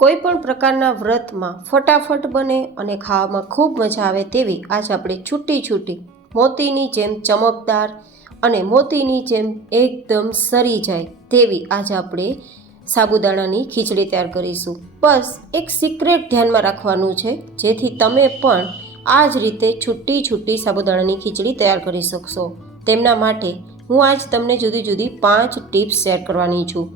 કોઈ પણ પ્રકારના વ્રતમાં ફટાફટ બને અને ખાવામાં ખૂબ મજા આવે તેવી આજ આપણે છૂટી છૂટી મોતીની જેમ ચમકદાર અને મોતીની જેમ એકદમ સરી જાય તેવી આજ આપણે સાબુદાણાની ખીચડી તૈયાર કરીશું. બસ એક સિક્રેટ ધ્યાનમાં રાખવાનું છે જેથી તમે પણ આ જ રીતે છૂટી છૂટી સાબુદાણાની ખીચડી તૈયાર કરી શકશો. તેમના માટે હું આજ તમને જુદી જુદી 5 ટિપ્સ શેર કરવાની છું.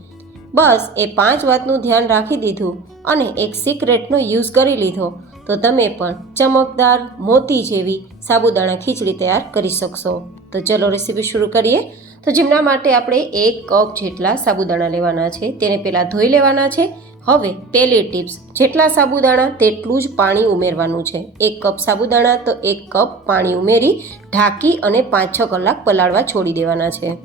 બસ એ 5 વાતનું ધ્યાન રાખી દીધું અને એક સિક્રેટનો યુઝ કરી લીધો તો તમે પણ ચમકદાર મોતી જેવી સાબુદાણા ખીચડી તૈયાર કરી શકશો. તો ચલો રેસીપી શરૂ કરીએ. તો જેમના માટે આપણે 1 કપ જેટલા સાબુદાણા લેવાના છે, તેને પહેલાં ધોઈ લેવાના છે. હવે પહેલી ટિપ્સ, જેટલા સાબુદાણા તેટલું જ પાણી ઉમેરવાનું છે. 1 કપ સાબુદાણા તો 1 કપ પાણી ઉમેરી ઢાંકી અને 5-6 કલાક પલાળવા છોડી દેવાના છે.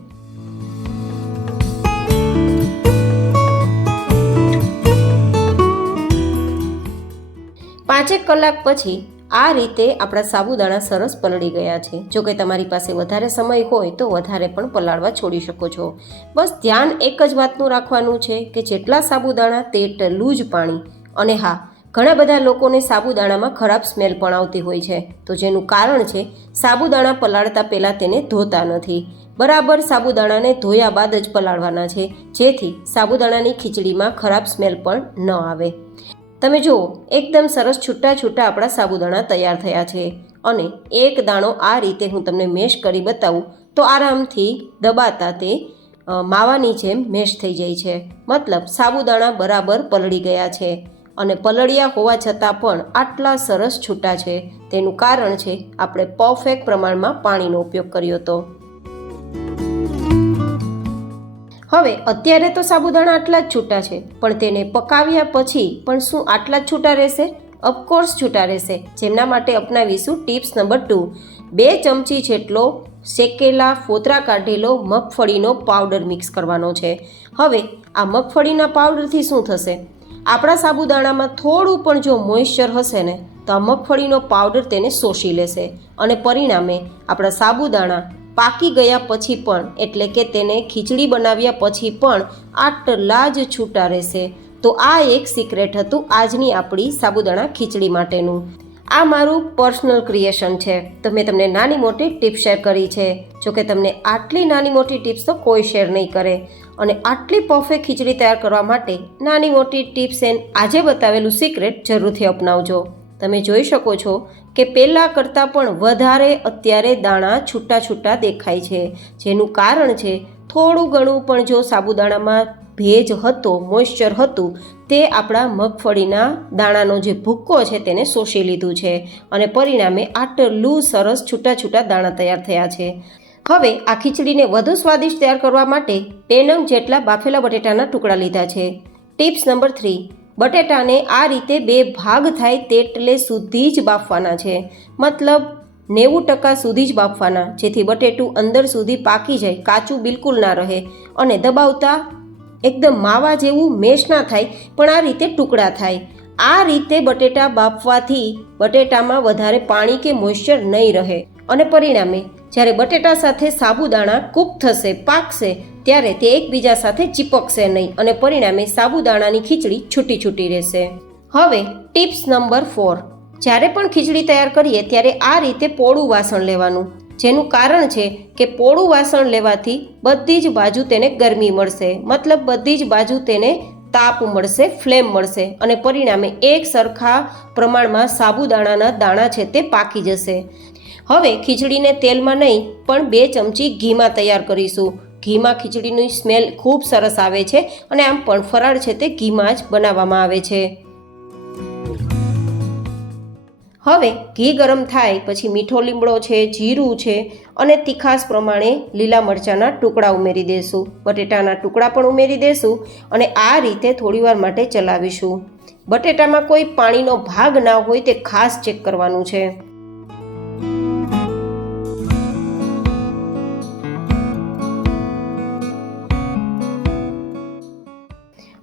પાંચેક કલાક પછી આ રીતે આપણા સાબુદાણા સરસ પલળી ગયા છે. જો કે તમારી પાસે વધારે સમય હોય તો વધારે પણ પલાળવા છોડી શકો છો. બસ ધ્યાન એક જ વાતનું રાખવાનું છે કે જેટલા સાબુદાણા તેટલું જ પાણી. અને હા, ઘણા બધા લોકોને સાબુદાણામાં ખરાબ સ્મેલ પણ આવતી હોય છે, તો જેનું કારણ છે સાબુદાણા પલાળતા પહેલાં તેને ધોતા નથી. બરાબર સાબુદાણાને ધોયા બાદ જ પલાળવાના છે જેથી સાબુદાણાની ખીચડીમાં ખરાબ સ્મેલ પણ ન આવે. તમે જુઓ, એકદમ સરસ છૂટા છૂટા આપણા સાબુદાણા તૈયાર થયા છે અને એક દાણો આ રીતે હું તમને મેશ કરી બતાવું તો આરામથી દબાતા તે માવાની જેમ મેશ થઈ જાય છે. મતલબ સાબુદાણા બરાબર પલળી ગયા છે અને પલળ્યા હોવા છતાં પણ આટલા સરસ છૂટા છે. તેનું કારણ છે આપણે પરફેક્ટ પ્રમાણમાં પાણીનો ઉપયોગ કર્યો હતો. હવે અત્યારે તો સાબુદાણા આટલા જ છૂટા છે, પણ તેને પકાવ્યા પછી પણ શું આટલા જ છૂટા રહેશે? ઓફકોર્સ છૂટા રહેશે. જેમના માટે અપનાવીશું ટિપ્સ નંબર 2. 2 ચમચી જેટલો શેકેલા ફોતરા કાઢેલો મગફળીનો પાવડર મિક્સ કરવાનો છે. હવે આ મગફળીના પાવડરથી શું થશે? આપણા સાબુદાણામાં થોડું પણ જો મોઇશ્ચર હશે ને તો આ મગફળીનો પાવડર તેને શોષી લેશે અને પરિણામે આપણા સાબુદાણા પાકી ગયા પછી પણ, એટલે કે તેને ખીચડી બનાવ્યા પછી પણ આટલા જ છૂટા રહેશે. તો આ એક સિક્રેટ હતું આજની આપણી સાબુદાણા ખીચડી માટેનું. આ મારું પર્સનલ ક્રિએશન છે, તો મેં તમને નાની મોટી ટિપ્સ શેર કરી છે. જોકે તમને આટલી નાની મોટી ટિપ્સ તો કોઈ શેર નહીં કરે અને આટલી પરફેક્ટ ખીચડી તૈયાર કરવા માટે નાની મોટી ટિપ્સ એન્ડ આજે બતાવેલું સિક્રેટ જરૂરથી અપનાવજો. તમે જોઈ શકો છો કે પહેલાં કરતાં પણ વધારે અત્યારે દાણા છૂટા છૂટા દેખાય છે. જેનું કારણ છે થોડું ઘણું પણ જો સાબુદાણામાં ભેજ હતો, મોઇશ્ચર હતું, તે આપણા મગફળીના દાણાનો જે ભૂક્કો છે તેને શોષી લીધું છે અને પરિણામે આટલું સરસ છૂટા છૂટા દાણા તૈયાર થયા છે. હવે આ ખીચડીને વધુ સ્વાદિષ્ટ તૈયાર કરવા માટે 2 નંગ જેટલા બાફેલા બટેટાના ટુકડા લીધા છે. ટિપ્સ નંબર 3, બટેટાને આ રીતે 2 ભાગ થાય તેટલે સુધી જ બાફવાના છે. મતલબ 90% સુધી જ બાફવાના, જેથી બટેટું અંદર સુધી પાકી જાય, કાચું બિલકુલ ના રહે અને દબાવતા એકદમ માવા જેવું મેશ ના થાય પણ આ રીતે ટુકડા થાય. આ રીતે બટેટા બાફવાથી બટેટામાં વધારે પાણી કે મોઇશ્ચર નહીં રહે અને પરિણામે જ્યારે બટેટા સાથે સાબુદાણા કૂક થશે, પાકશે, ત્યારે તે એકબીજા સાથે ચીપકશે નહીં અને પરિણામે સાબુદાણાની ખીચડી છૂટી છૂટી રહેશે. હવે ટિપ્સ નંબર 4, જ્યારે પણ ખીચડી તૈયાર કરીએ ત્યારે આ રીતે પોળું વાસણ લેવાનું. જેનું કારણ છે કે પોળું વાસણ લેવાથી બધી જ બાજુ તેને ગરમી મળશે, મતલબ બધી જ બાજુ તેને તાપ મળશે, ફ્લેમ મળશે અને પરિણામે એક સરખા પ્રમાણમાં સાબુદાણાના દાણા છે તે પાકી જશે. હવે ખીચડીને તેલમાં નહીં પણ 2 ચમચી ઘીમાં તૈયાર કરીશું. ઘીમાં ખીચડીની સ્મેલ ખૂબ સરસ આવે છે અને આમ પણ ફરાળ છે તે ઘીમાં જ બનાવવામાં આવે છે. હવે ઘી ગરમ થાય પછી મીઠો લીમડો છે, જીરું છે અને તીખાસ પ્રમાણે લીલા મરચાંના ટુકડા ઉમેરી દેશું. બટેટાના ટુકડા પણ ઉમેરી દેશું અને આ રીતે થોડીવાર માટે ચલાવીશું. બટેટામાં કોઈ પાણીનો ભાગ ના હોય તે ખાસ ચેક કરવાનું છે.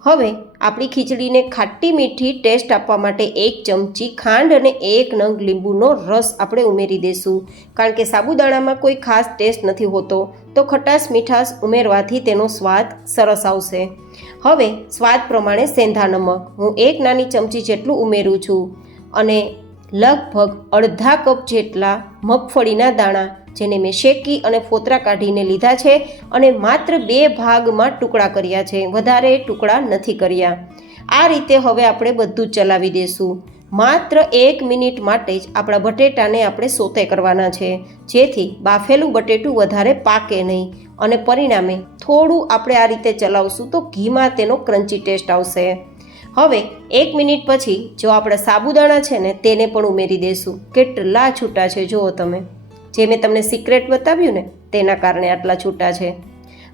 હવે આપણી ખીચડીને ખાટી મીઠી ટેસ્ટ આપવા માટે 1 ચમચી ખાંડ અને 1 નંગ લીંબુનો રસ આપણે ઉમેરી દઈશું. કારણ કે સાબુદાણામાં કોઈ ખાસ ટેસ્ટ નથી હોતો, તો ખટાશ મીઠાશ ઉમેરવાથી તેનો સ્વાદ સરસ આવશે. હવે સ્વાદ પ્રમાણે સેંધા નમક હું 1 નાની ચમચી જેટલું ઉમેરું છું અને લગભગ અડધા કપ જેટલા મગફળીના દાણા, જેને મેં શેકી અને ફોતરા કાઢીને લીધા છે અને માત્ર 2 ભાગમાં ટુકડા કર્યા છે, વધારે ટુકડા નથી કર્યા. આ રીતે હવે આપણે બધું જ ચલાવી દઈશું. માત્ર 1 મિનિટ માટે જ આપણા બટેટાને આપણે સોતે કરવાના છે, જેથી બાફેલું બટેટું વધારે પાકે નહીં અને પરિણામે થોડું આપણે આ રીતે ચલાવશું તો ઘીમાં તેનો ક્રન્ચી ટેસ્ટ આવશે. હવે 1 મિનિટ પછી જો આપણે સાબુદાણા છે ને તેને પણ ઉમેરી દઈશું. કેટલા છૂટા છે જુઓ તમે, જે મેં તમને સિક્રેટ બતાવ્યું ને તેના કારણે આટલા છૂટા છે.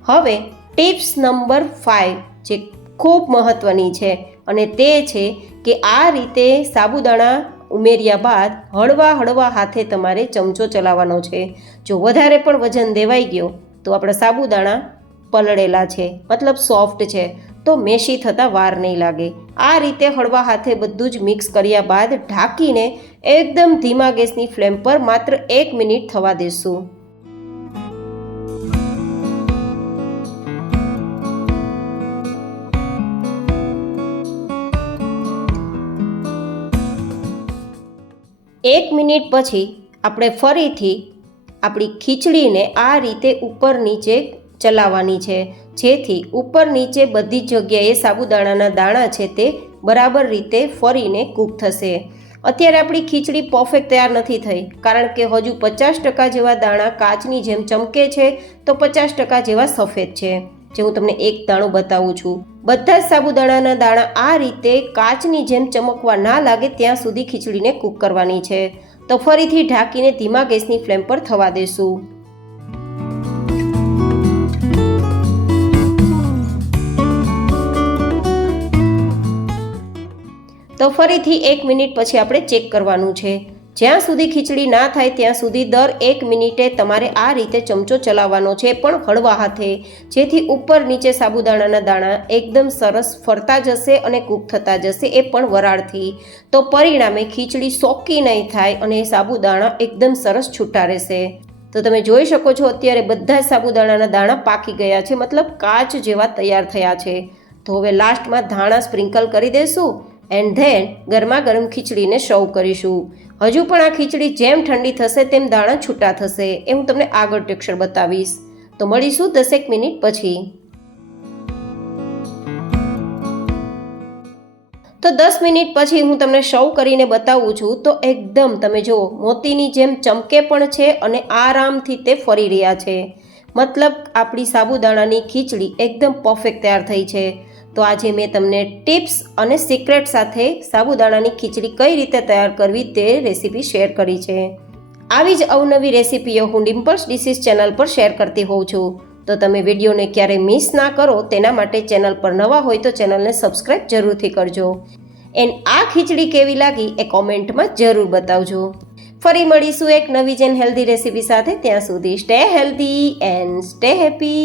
હવે ટિપ્સ નંબર 5 જે ખૂબ મહત્ત્વની છે અને તે છે કે આ રીતે સાબુદાણા ઉમેર્યા બાદ હળવા હાથે તમારે ચમચો ચલાવવાનો છે. જો વધારે પણ વજન દેવાઈ ગયો તો આપણા સાબુદાણા પલળેલા છે, મતલબ સોફ્ટ છે, તો મેશી થતાં વાર નહીં લાગે. આ રીતે હળવા હાથે બધું જ મિક્સ કર્યા બાદ ઢાંકીને એકદમ ધીમા ગેસની ફ્લેમ પર માત્ર 1 મિનિટ થવા દેશું. એક મિનિટ પછી આપણે ફરીથી આપણી ખીચડીને આ રીતે ઉપર નીચે ચલાવવાની છે, જેથી ઉપર નીચે બધી જગ્યાએ સાબુદાણાના દાણા છે તે બરાબર રીતે ફરીને કૂક થશે. અત્યારે આપણી ખીચડી પરફેક્ટ તૈયાર નથી થઈ, કારણ કે હજુ 50% જેવા દાણા કાચની જેમ ચમકે છે તો 50% જેવા સફેદ છે, જે હું તમને એક દાણો બતાવું છું. બધા જ સાબુદાણાના દાણા આ રીતે કાચની જેમ ચમકવા ના લાગે ત્યાં સુધી ખીચડીને કૂક કરવાની છે. તો ફરીથી ઢાંકીને ધીમા ગેસની ફ્લેમ પર થવા દેશું. તો ફરીથી 1 મિનિટ પછી આપણે ચેક કરવાનું છે. જ્યાં સુધી ખીચડી ના થાય ત્યાં સુધી દર 1 મિનિટે તમારે આ રીતે ચમચો ચલાવવાનો છે, પણ હળવા હાથે, જેથી ઉપર નીચે સાબુદાણાના દાણા એકદમ સરસ ફરતા જશે અને કૂક થતા જશે, એ પણ વરાળથી. તો પરિણામે ખીચડી સોકી નહીં થાય અને સાબુદાણા એકદમ સરસ છૂટા રહેશે. તો તમે જોઈ શકો છો અત્યારે બધા સાબુદાણાના દાણા પાકી ગયા છે, મતલબ કાચ જેવા તૈયાર થયા છે. તો હવે લાસ્ટમાં ધાણા સ્પ્રિંકલ કરી દઈશું એન્ડ ધેન ગરમા ગરમ ખીચડીને સર્વ કરીશું. હજુ પણ આ ખીચડી જેમ ઠંડી થશે તેમ દાણા છૂટા થશે, એ હું તમને આગળ ટેક્સચર બતાવીશ. તો મળીશું 10 મિનિટ પછી. તો 10 મિનિટ પછી હું તમને સર્વ કરીને બતાવું છું. તો એકદમ તમે જુઓ મોતીની જેમ ચમકે પણ છે અને આરામથી તે ફરી રહ્યા છે, મતલબ આપણી સાબુદાણાની ખીચડી એકદમ પરફેક્ટ તૈયાર થઈ છે. તો આજે મેં તમને ટિપ્સ અને સિક્રેટ સાથે સાબુદાણાની ખીચડી કઈ રીતે તૈયાર કરવી તે રેસીપી શેર કરી છે. આવી જ અવનવી રેસીપીઓ હું ડિમ્પલ્સ ડિશિસ ચેનલ પર શેર કરતી હોઉં છું. તો તમે વિડીયોને ક્યારેય મિસ ના કરો તેના માટે ચેનલ પર નવા હોય તો ચેનલને સબસ્ક્રાઈબ જરૂરથી કરજો. એન્ડ આ ખીચડી કેવી લાગી એ કોમેન્ટમાં જરૂર બતાવજો. ફરી મળીશું એક નવી જેન હેલ્ધી રેસીપી સાથે. ત્યાં સુધી stay healthy and stay happy.